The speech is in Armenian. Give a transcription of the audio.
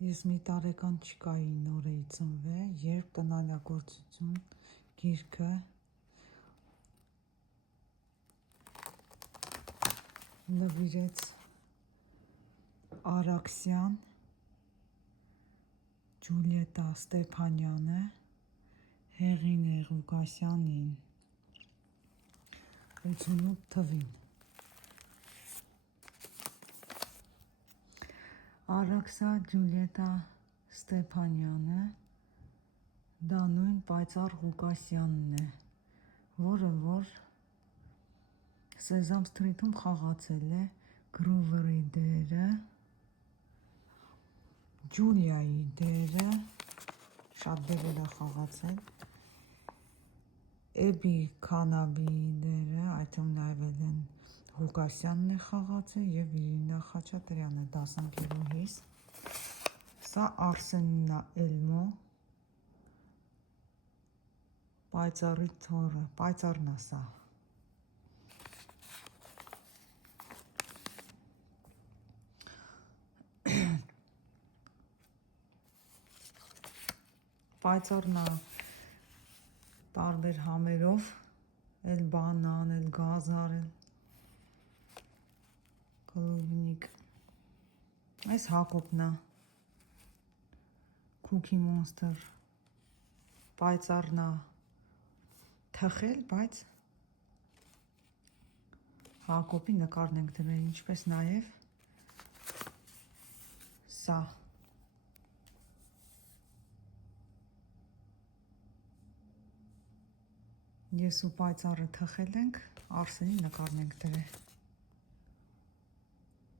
Ես մի տարեկան չկայի նոր էի ծնվել, երբ տնայնագործություն գիրքը նվիրեց Արաքսյան Ջուլիետտա Ստեփանյանը, հեղին է Ղուկասյանին, 88 թվին։ Արաքսա Ջուլիետտա Ստեփանյանը դա նույն Պայծառ Ղուկասյանն է, որը որ Սեզամ Սթրիթում խաղացել է Գրուվերի դերը, Ջուլիայի դերը, շատ դերեր է խաղացել, Էբի Քանաբիի դերը, այդ թվում նաև Էլեն Ղուկասյանն է խաղացել և Իրինա Խաչատրյանը դասընկերուհիս։ Սա Արսեննա Էլմո, Պայծառի թոռը, պայծառն է սա։ Պայծառն է տարբեր համերով, էլ բանան, էլ գազար, էլ կլուբնիկ։ Այս Հակոբն է, Քուքի Մոնստր, պայծառն է թխել, բայց Հակոբի նկարն ենք դրել, ինչպես նաև սա։ Ես ու պայծառը թխել ենք, Արսենի նկարն ենք դրել։